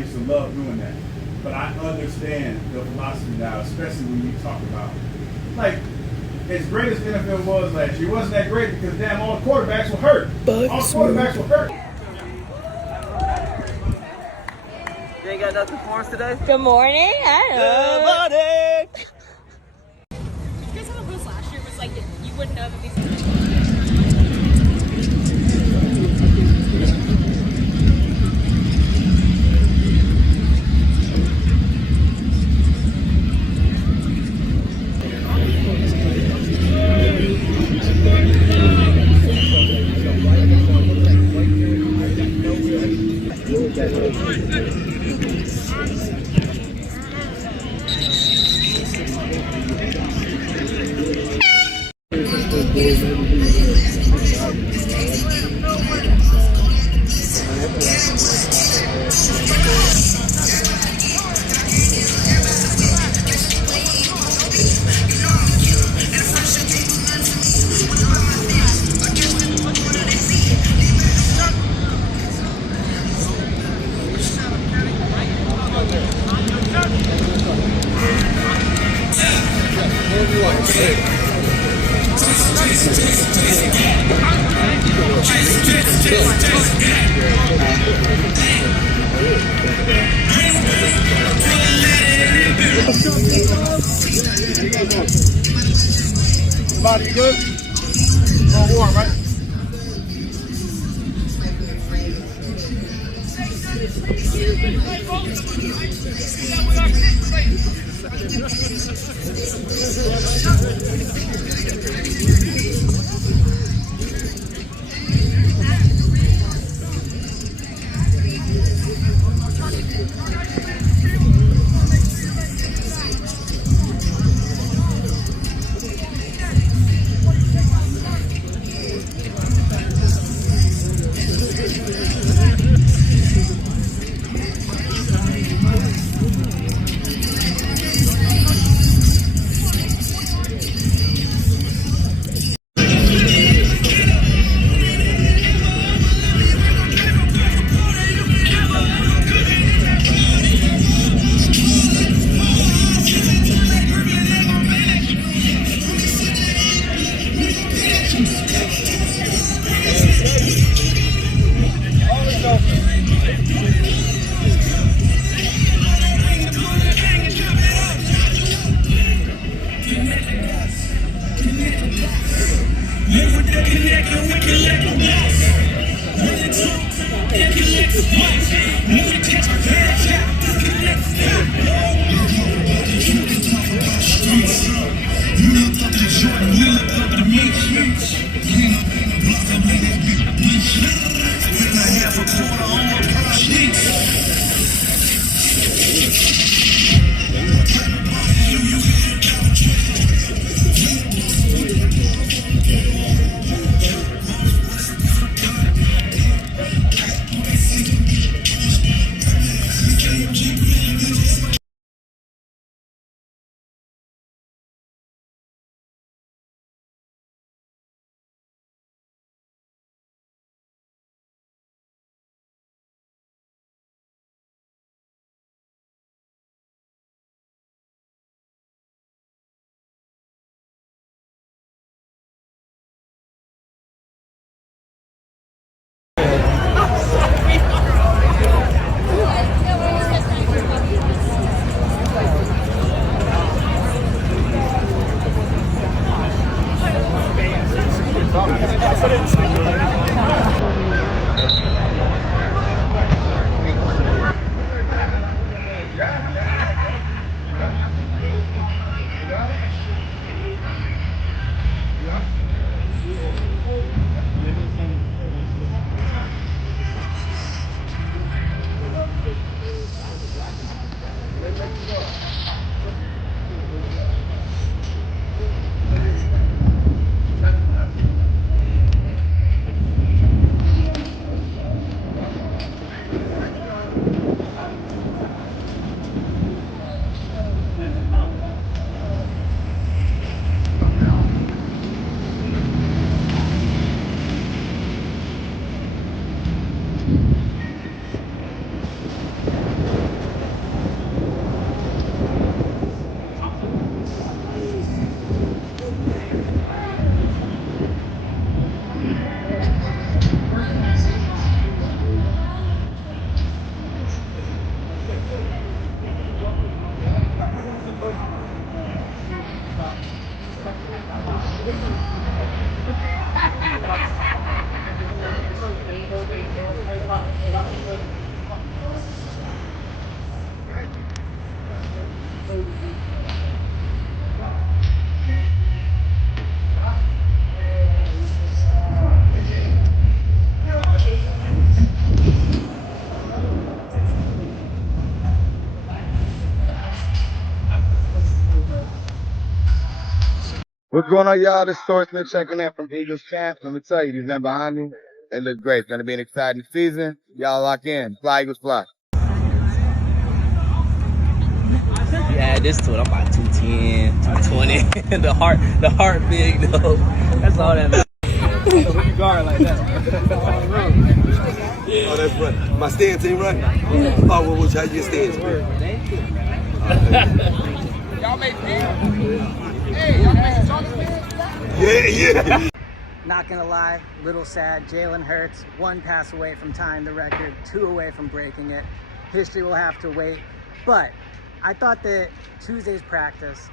used to love doing that. But I understand the philosophy now, especially when you talk about, like, as great as the NFL was last year, it wasn't that great because damn all the quarterbacks were hurt. All the quarterbacks were hurt. You ain't got nothing for us today? Good morning. Good morning. You guys have a post last year was like you wouldn't know that these. Everybody good? A little warm, right? What's going on, y'all? This is Swordsman checking in from Eagles camp. Let me tell you, these men behind me, they look great. It's going to be an exciting season. Y'all lock in. Fly, Eagles, fly. Yeah, this to it. I'm about 210, 220. the heart big though. That's all that matters. When you guard like that. Oh, that's right. My stance ain't right. Oh, well, which how your stance? Y'all make pants? Hey, y'all make chocolate pants? Yeah. Not gonna lie, little sad. Jalen Hurts, 1 pass away from tying the record, 2 away from breaking it. History will have to wait. But I thought that Tuesday's practice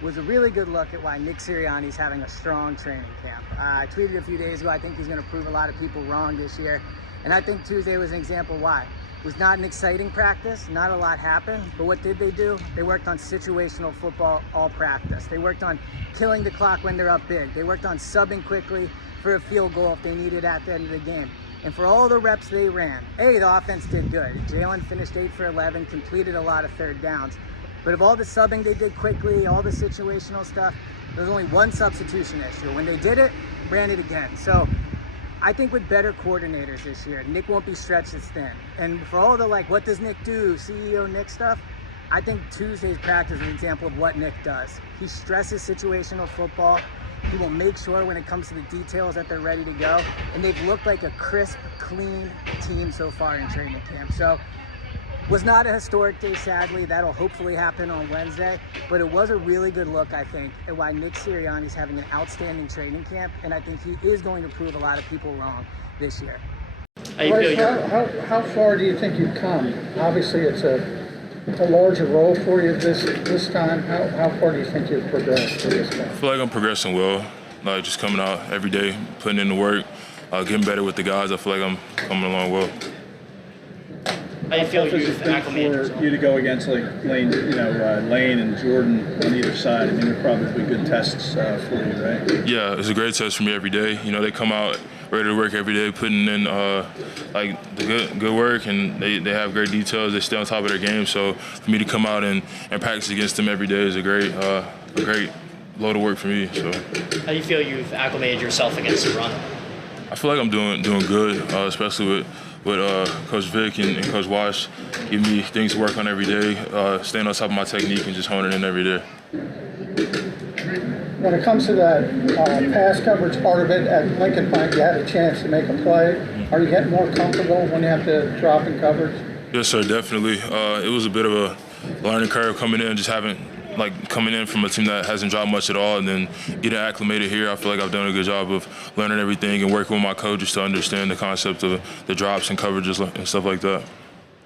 was a really good look at why Nick Sirianni's having a strong training camp. I tweeted a few days ago, I think he's gonna prove a lot of people wrong this year. And I think Tuesday was an example why. It was not an exciting practice, not a lot happened, but what did they do? They worked on situational football all practice. They worked on killing the clock when they're up big. They worked on subbing quickly for a field goal if they needed at the end of the game. And for all the reps they ran, the offense did good. Jalen finished 8 for 11, completed a lot of third downs. But of all the subbing they did quickly, all the situational stuff, there was only one substitution issue. When they did it, ran it again. So I think with better coordinators this year, Nick won't be stretched as thin. And for all the what does Nick do, CEO Nick stuff, I think Tuesday's practice is an example of what Nick does. He stresses situational football. He will make sure when it comes to the details that they're ready to go. And they've looked like a crisp, clean team so far in training camp. So was not a historic day, sadly. That'll hopefully happen on Wednesday. But it was a really good look, I think, at why Nick Sirianni's having an outstanding training camp. And I think he is going to prove a lot of people wrong this year. Bryce, how far do you think you've come? Obviously, it's a larger role for you this time. How far do you think you've progressed to this point? I feel like I'm progressing well. Like just coming out every day, putting in the work, getting better with the guys. I feel like I'm coming along well. How do you feel you've acclimated for you to go against Lane and Jordan on either side? I mean, they're probably good tests for you, right? Yeah, it's a great test for me every day. You know, they come out ready to work every day, putting in the good work, and they have great details. They stay on top of their game. So for me to come out and practice against them every day is a great load of work for me. So how do you feel you've acclimated yourself against the run? I feel like I'm doing good, especially with Coach Vic and Coach Wash giving me things to work on every day, staying on top of my technique and just honing in every day. When it comes to that pass coverage part of it, at Lincoln Park, you had a chance to make a play. Are you getting more comfortable when you have to drop in coverage? Yes, sir, definitely. It was a bit of a learning curve coming in, just coming in from a team that hasn't dropped much at all, and then getting acclimated here. I feel like I've done a good job of learning everything and working with my coaches to understand the concept of the drops and coverages and stuff like that.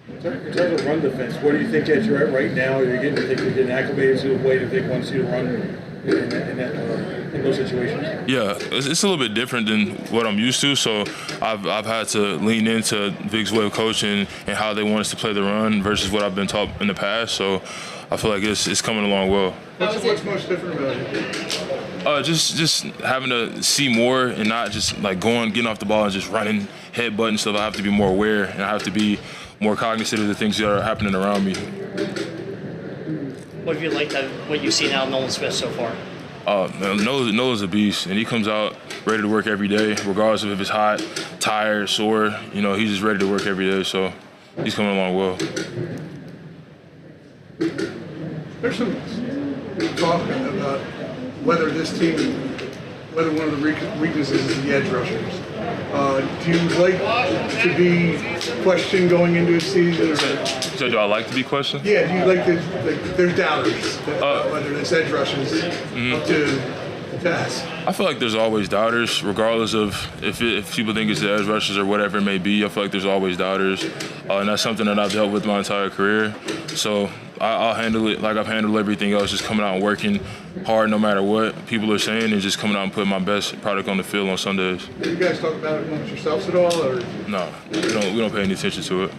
In terms of run defense, where do you think that you're at right now? Do you think you're getting acclimated to the way that Vic wants you to run in those situations? Yeah, it's a little bit different than what I'm used to, so I've had to lean into Vic's way of coaching and how they want us to play the run versus what I've been taught in the past. So I feel like it's coming along well. What's most different about it? Just having to see more and not just getting off the ball and just running, headbutting stuff. I have to be more aware and I have to be more cognizant of the things that are happening around me. What have you liked what you've seen out of Nolan Smith so far? Nolan's a beast, and he comes out ready to work every day, regardless of if it's hot, tired, sore. He's just ready to work every day, so he's coming along well. There's some talk about whether one of the weaknesses is the edge rushers. Do you like to be questioned going into a season? So do I like to be questioned? Yeah, do you like there's doubters, whether it's edge rushes up to pass? I feel like there's always doubters, regardless of if people think it's the edge rushers or whatever it may be. I feel like there's always doubters, and that's something that I've dealt with my entire career. So I'll handle it like I've handled everything else, just coming out and working hard no matter what people are saying, and just coming out and putting my best product on the field on Sundays. Do you guys talk about it amongst yourselves at all, or? No, we don't pay any attention to it.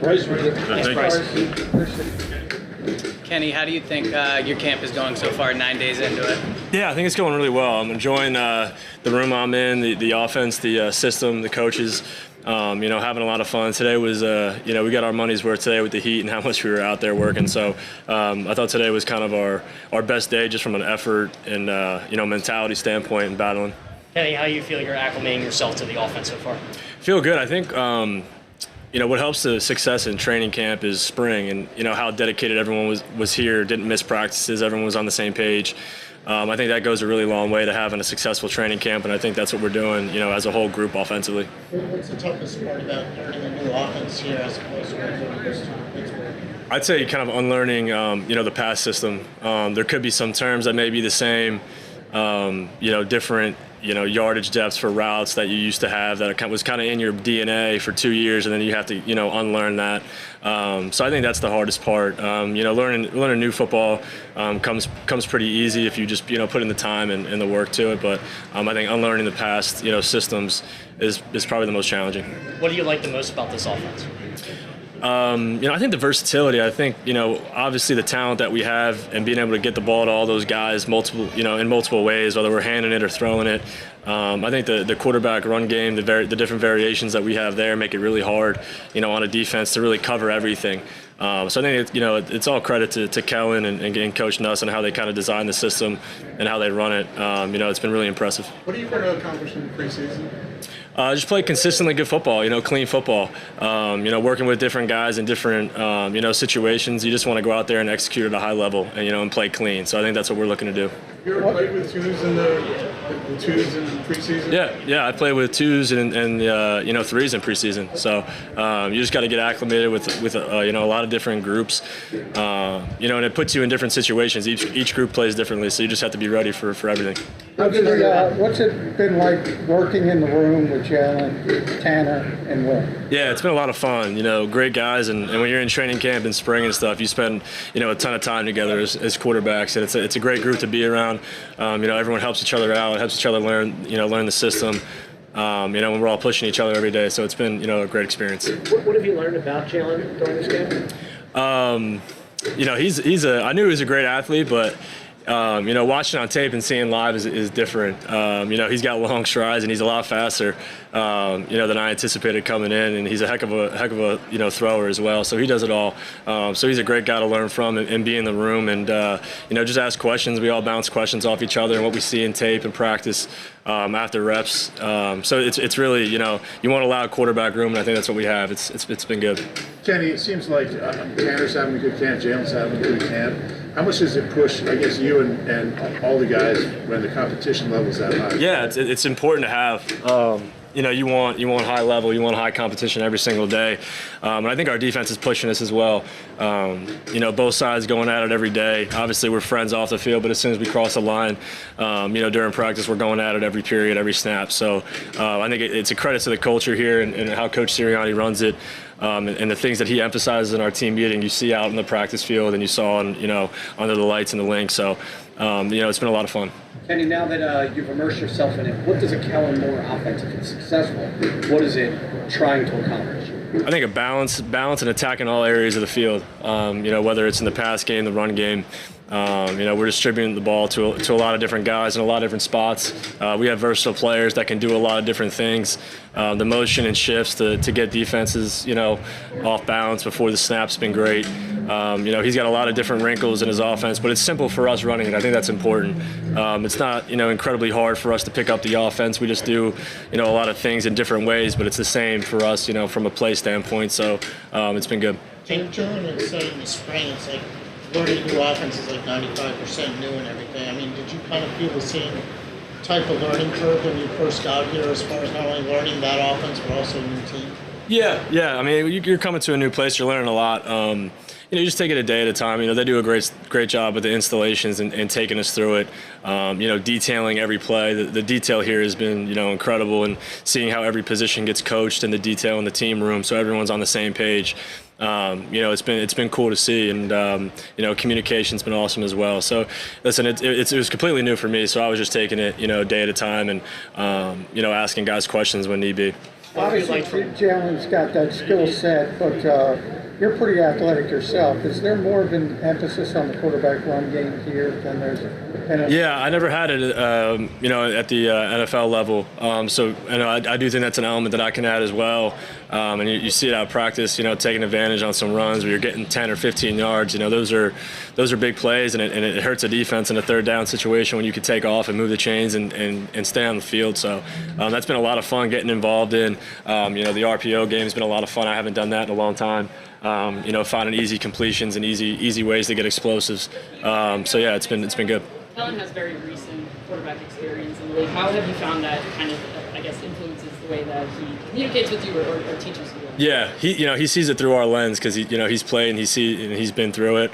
Bryce, Thanks, Bryce. Kenny, how do you think your camp is going so far, 9 days into it? Yeah, I think it's going really well. I'm enjoying the room I'm in, the offense, the system, the coaches. Having a lot of fun. Today was, we got our money's worth today with the heat and how much we were out there working. So I thought today was kind of our best day just from an effort and, mentality standpoint and battling. Kenny, how do you feel you're acclimating yourself to the offense so far? Feel good. I think, what helps the success in training camp is spring and, how dedicated everyone was here, didn't miss practices, everyone was on the same page. I think that goes a really long way to having a successful training camp, and I think that's what we're doing, as a whole group offensively. What's the toughest part about learning a new offense here as opposed to what you're used to in Pittsburgh? I'd say kind of unlearning, the pass system. There could be some terms that may be the same, different, yardage depths for routes that you used to have that was kind of in your DNA for 2 years, and then you have to, unlearn that. So I think that's the hardest part. Learning new football comes pretty easy if you just, put in the time and the work to it. But I think unlearning the past, systems is probably the most challenging. What do you like the most about this offense? I think the versatility. I think, obviously the talent that we have and being able to get the ball to all those guys in multiple ways, whether we're handing it or throwing it. I think the quarterback run game, the different variations that we have there make it really hard, on a defense to really cover everything. So I think it's all credit to Kellen and Coach Nuss and how they kind of design the system and how they run it. It's been really impressive. What do you want to accomplish in the preseason? Just play consistently good football, clean football. Working with different guys in different, situations. You just want to go out there and execute at a high level and play clean. So I think that's what we're looking to do. You ever played with twos in the twos in preseason? Yeah, I played with twos and threes in preseason. So you just got to get acclimated with a lot of different groups. And it puts you in different situations. Each group plays differently, so you just have to be ready for everything. What's it been like working in the room with Jalen, Tanner, and Will? Yeah, it's been a lot of fun. Great guys, and when you're in training camp in spring and stuff, you spend a ton of time together as quarterbacks, and it's a great group to be around. Everyone helps each other out, helps each other learn the system. When we're all pushing each other every day, so it's been a great experience. What have you learned about Jalen during this game? I knew he was a great athlete, but watching on tape and seeing live is different. He's got long strides and he's a lot faster, than I anticipated coming in, and he's a heck of a thrower as well. So he does it all. So he's a great guy to learn from and be in the room and just ask questions. We all bounce questions off each other and what we see in tape and practice after reps. So it's really you want a loud quarterback room, and I think that's what we have. It's been good. Kenny, it seems like Tanner's having a good camp, Jalen's having a good camp. How much does it push, I guess, you and all the guys when the competition level's that high? Yeah, it's important to have. You want high level, you want high competition every single day. And I think our defense is pushing us as well. Both sides going at it every day. Obviously, we're friends off the field, but as soon as we cross the line, during practice, we're going at it every period, every snap. So I think it's a credit to the culture here and how Coach Sirianni runs it. And the things that he emphasizes in our team meeting, you see out in the practice field and you saw under the lights in the link. So, it's been a lot of fun. Kenny, now that you've immersed yourself in it, what does a Kellen Moore offense, if it's successful, what is it trying to accomplish? I think a balance and attacking all areas of the field, whether it's in the pass game, the run game. We're distributing the ball to a lot of different guys in a lot of different spots. We have versatile players that can do a lot of different things. The motion and shifts to get defenses, off balance before the snap's been great. He's got a lot of different wrinkles in his offense, but it's simple for us running it. I think that's important. It's not, incredibly hard for us to pick up the offense. We just do, a lot of things in different ways, but it's the same for us, from a play standpoint. So it's been good. During and say in the spring, it's like learning new offense is like 95% new and everything. I mean, did you kind of feel the same type of learning curve when you first got here as far as not only learning that offense but also a new team? Yeah. I mean, you're coming to a new place. You're learning a lot. you just take it a day at a time. They do a great job with the installations and taking us through it. Detailing every play. The detail here has been, incredible, and seeing how every position gets coached and the detail in the team room, so everyone's on the same page. It's been cool to see, and communication's been awesome as well. So listen, it was completely new for me, so I was just taking it day at a time, and asking guys questions when need be. Obviously, Jalen's got that skill set, but you're pretty athletic yourself. Is there more of an emphasis on the quarterback run game here than there's? Yeah, I never had it, at the NFL level. So I do think that's an element that I can add as well. And you see it out of practice, taking advantage on some runs where you're getting 10 or 15 yards. Those are big plays, and it hurts a defense in a third down situation when you can take off and move the chains and stay on the field. So that's been a lot of fun getting involved in. The RPO game has been a lot of fun. I haven't done that in a long time. Finding easy completions and easy ways to get explosives. So yeah, it's been good. Kellen has very recent quarterback experience in the league. How have you found that kind of, influences the way that he communicates with you or teaches you? Yeah, he sees it through our lens because he's played and he's been through it.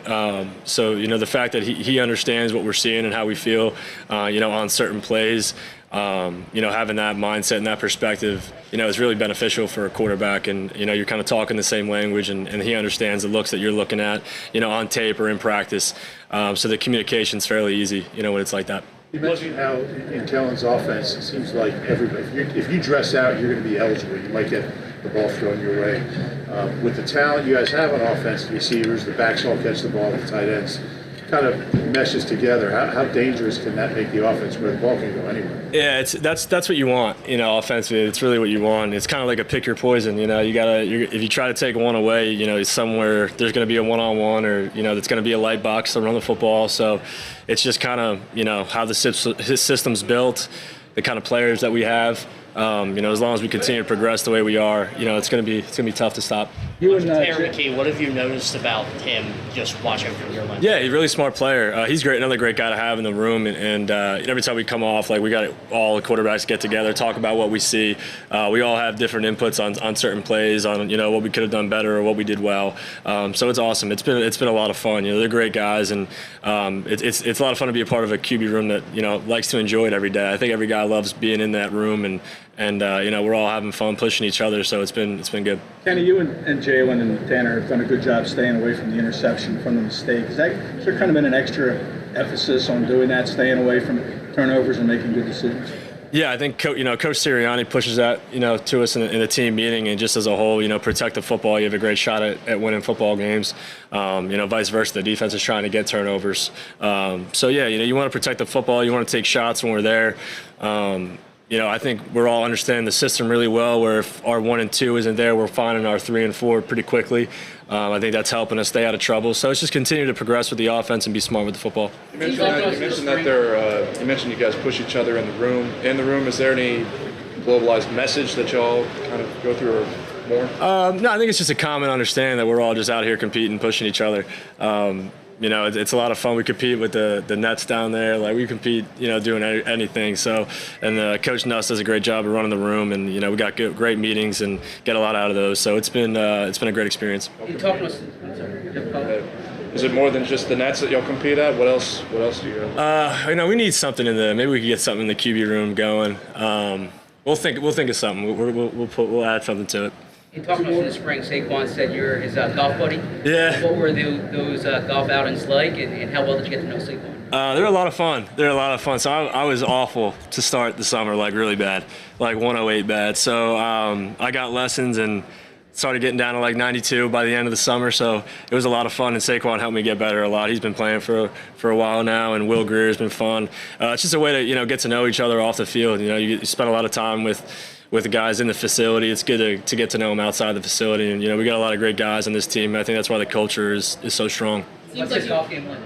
So the fact that he understands what we're seeing and how we feel, on certain plays. Having that mindset and that perspective, is really beneficial for a quarterback. And, you're kind of talking the same language, and he understands the looks that you're looking at, on tape or in practice. So the communication's fairly easy, when it's like that. You mentioned how in Kellen's offense, it seems like if you dress out, you're going to be eligible. You might get the ball thrown your way. With the talent you guys have on offense, the receivers, the backs all catch the ball, the tight ends, kind of meshes together. How dangerous can that make the offense where the ball can go anywhere? Yeah, that's what you want, offensively. It's really what you want. It's kind of like a pick your poison. If you try to take one away, somewhere there's going to be a one-on-one, or it's going to be a light box to run the football. So it's just kind of how the system's built, the kind of players that we have. As long as we continue to progress the way we are, it's going to be tough to stop. Kelee, what have you noticed about him just watching from your lens? Yeah, he's a really smart player. He's great, another great guy to have in the room. And every time we come off, we got all the quarterbacks get together, talk about what we see. We all have different inputs on certain plays, on what we could have done better or what we did well. So it's awesome. It's been a lot of fun. They're great guys, and it's a lot of fun to be a part of a QB room that likes to enjoy it every day. I think every guy loves being in that room, and we're all having fun pushing each other, so it's been good. Kenny, you and Jalen and Tanner have done a good job staying away from the interception, from the mistake. Has there kind of been an extra emphasis on doing that, staying away from turnovers and making good decisions? Yeah, I think Coach Sirianni pushes that to us in the team meeting, and just as a whole, protect the football. You have a great shot at winning football games. Vice versa, the defense is trying to get turnovers. So yeah, you want to protect the football. You want to take shots when we're there. I think we're all understanding the system really well, where if our 1 and 2 isn't there, we're finding our 3 and 4 pretty quickly. I think that's helping us stay out of trouble. So it's just continue to progress with the offense and be smart with the football. You mentioned you guys push each other in the room. Is there any globalized message that y'all kind of go through or more? No, I think it's just a common understanding that we're all just out here competing, pushing each other. It's a lot of fun. We compete with the nets down there. We compete, doing anything. So, and Coach Nuss does a great job of running the room, and we got great meetings and get a lot out of those. So it's been a great experience. You talk to us. Is it more than just the nets that y'all compete at? What else do you have? We need something maybe we could get something in the QB room going. We'll think of something. We'll add something to it. In talking to us in the spring, Saquon said you're his golf buddy. Yeah. What were those golf outings like, and how well did you get to know Saquon? They're a lot of fun. So I was awful to start the summer, really bad, 108 bad. So I got lessons and started getting down to 92 by the end of the summer. So it was a lot of fun, and Saquon helped me get better a lot. He's been playing for a while now, and Will Greer's been fun. It's just a way to get to know each other off the field. You spend a lot of time with the guys in the facility. It's good to get to know them outside the facility. And, we got a lot of great guys on this team. I think that's why the culture is so strong. What's his golf game like?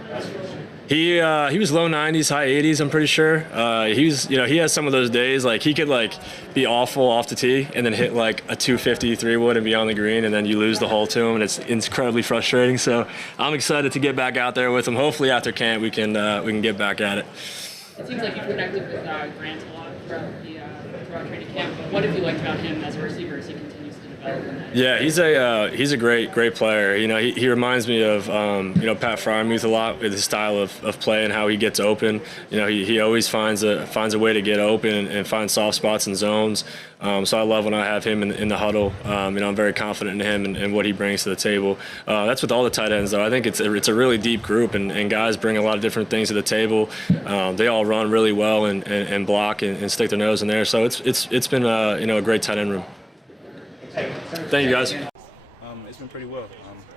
He was low 90s, high 80s, I'm pretty sure. He has some of those days, he could, be awful off the tee and then hit, a 250 3-wood and be on the green, and then you lose the hole to him, and it's incredibly frustrating. So I'm excited to get back out there with him. Hopefully after camp we can get back at it. It seems like you've connected with Grant a lot throughout training camp. What have you liked about him as a receiver as he continues to develop? develop in that? Yeah, he's a great player. You know, he reminds me of Pat Frymuth a lot with his style of play and how he gets open. You know, he always finds a way to get open and find soft spots and zones. So I love when I have him in the huddle. I'm very confident in him and what he brings to the table. That's with all the tight ends, though. I think it's a really deep group, and guys bring a lot of different things to the table. They all run really well and block and stick their nose in there. So it's been a great tight end room. Thank you, guys. It's been pretty well.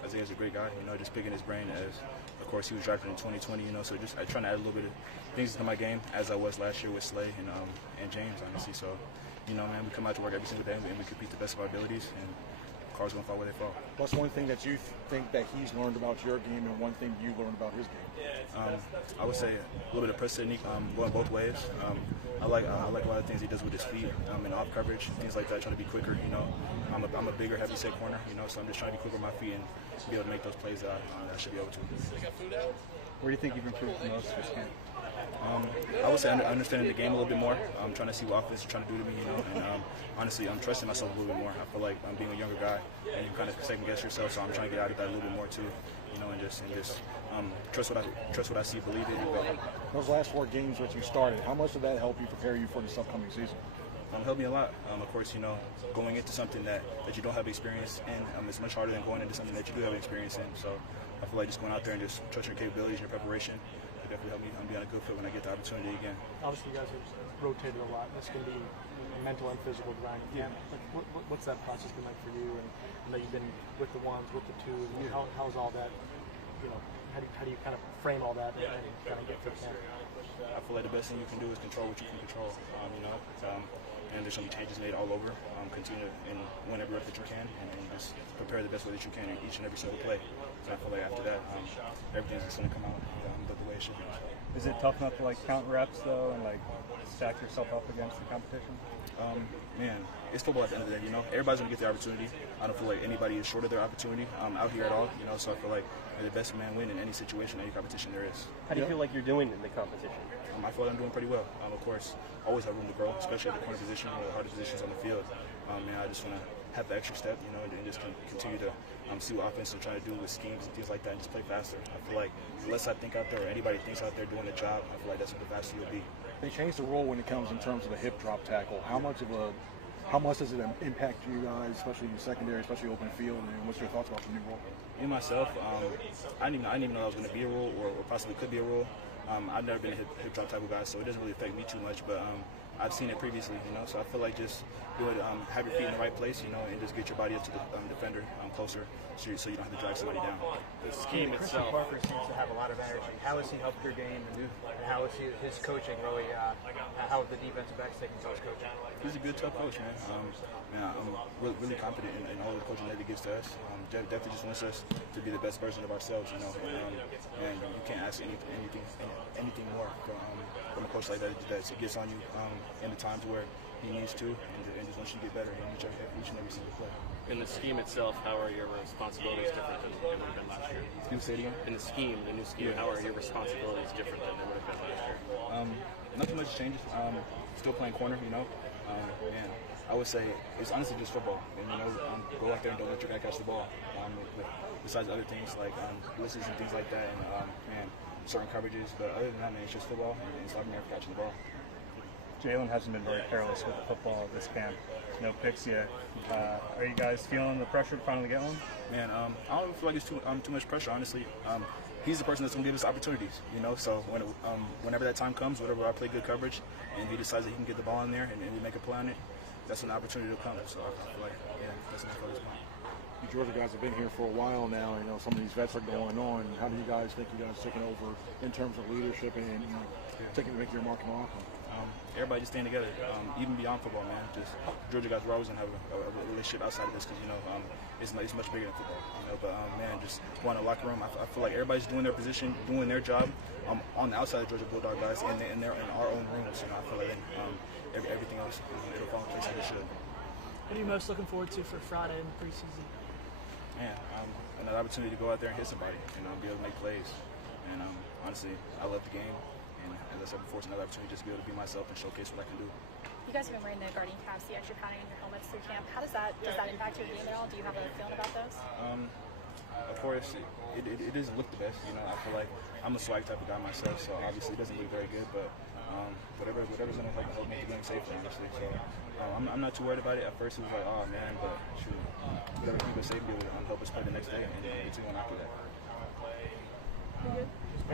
Isaiah's a great guy. Just picking his brain as, of course, he was drafted in 2020. So just trying to add a little bit of things to my game as I was last year with Slay and James, honestly. So, man, we come out to work every single day and we compete the best of our abilities, and cards gonna fall where they fall. What's one thing that you think that he's learned about your game, and one thing you learned about his game? I would say a little bit of press technique, going both ways. I like a lot of things he does with his feet, and off coverage, things like that. Trying to be quicker. I'm a bigger, heavy set corner. So I'm just trying to be quicker with my feet and be able to make those plays that I should be able to. Where do you think you've improved the most this camp? I would say understanding the game a little bit more. I'm trying to see what offense is trying to do to me, and honestly, I'm trusting myself a little bit more. I feel like I'm being a younger guy, and you kind of second guess yourself. So I'm trying to get out of that a little bit more too, and just trust what I see, believe it, and go. Those last 4 games that you started, how much did that help you prepare you for this upcoming season? Helped me a lot. Of course, going into something that you don't have experience in, it's much harder than going into something that you do have experience in. So I feel like just going out there and just trusting your capabilities and your preparation will definitely help me be on a good foot when I get the opportunity again. Obviously, you guys have rotated a lot. This can be a mental and physical grind. Yeah. What's that process been like for you? And I know you've been with the ones, with the twos. How's all that? How do you kind of frame all that and kind of get to the camp? I feel like the best thing you can do is control what you can control. And there's going to be changes made all over. Continue and win every rep that you can, and just prepare the best way that you can in each and every single play. So I feel like after that, everything's just going to come out the way it should be. Is it tough enough to count reps though, and stack yourself up against the competition? Man, it's football at the end of the day. Everybody's going to get their opportunity. I don't feel like anybody is short of their opportunity out here at all. So I feel like the best man win in any situation, any competition there is. How do you feel like you're doing in the competition? I feel like I'm doing pretty well. Of course, always have room to grow, especially at the corner position, one of the hardest positions on the field. I just want to have the extra step, and just continue to see what offense are trying to do with schemes and things like that, and just play faster. I feel like the less I think out there, or anybody thinks out there doing the job, I feel like that's what the faster you'll be. They changed the rule when it comes in terms of the hip drop tackle. How much does it impact you guys, especially in the secondary, especially open field, and what's your thoughts about the new rule? Me myself, I didn't even know that was going to be a rule, or possibly could be a rule. I've never been a hip drop type of guy, so it doesn't really affect me too much, but I've seen it previously, so I feel like just do it, have your feet in the right place, and just get your body up to the defender closer, so you don't have to drag somebody down. The scheme itself. Parker seems to have a lot of energy. How has he helped your game, and how is his coaching really? How have the defensive backs taken to his coaching? He's a good, tough coach, man. I'm really confident in all the coaching that he gives to us. Definitely just wants us to be the best version of ourselves, and you can't ask anything more from a coach like that gets on you in the times where he needs to, and just wants you to get better in each and every single play. In the scheme itself, how are your responsibilities different than they would have been last year? Can you say it again? In the new scheme, how are your responsibilities different than they would have been last year? Not too much changes. Still playing corner, I would say it's honestly just football. And go out there and don't let your guy catch the ball. Besides other things like blitzes and things like that, and certain coverages. But other than that, man, it's just football and stopping there for catching the ball. Jalen hasn't been very careless with the football this camp. No picks yet. Are you guys feeling the pressure to finally get one? Man, I don't feel like it's too much pressure, honestly. He's the person that's going to give us opportunities, So whenever that time comes, whenever I play good coverage, and he decides that he can get the ball in there and we make a play on it, that's an opportunity to come. So I feel like, that's enough for this point. You Georgia guys have been here for a while now. Some of these vets are going on. How do you guys think you guys taking over in terms of leadership and taking to make your mark on offense? Everybody just staying together, even beyond football, man. Just Georgia guys, we're always gonna have a relationship outside of this because it's much bigger than football. But man, just going to the locker room, I feel like everybody's doing their position, doing their job on the outside of Georgia Bulldog guys, and in our own rooms. I feel like everything else it'll fall in place like it should. What are you most looking forward to for Friday in the preseason? Man, another opportunity to go out there and hit somebody and be able to make plays. And honestly, I love the game. And as I said before, it's another opportunity just to be able to be myself and showcase what I can do. You guys have been wearing the guardian caps, the extra padding in your helmets through camp. Does that impact your game at all? Do you have a feeling about those? Of course, it doesn't look the best. You know, I feel like I'm a swag type of guy myself, so obviously it doesn't look very good. But whatever's going to help make the game safer, honestly. So I'm not too worried about it. At first, it was like, oh man, but shoot, we got to keep it safe, help us play the next day, and continue on after that.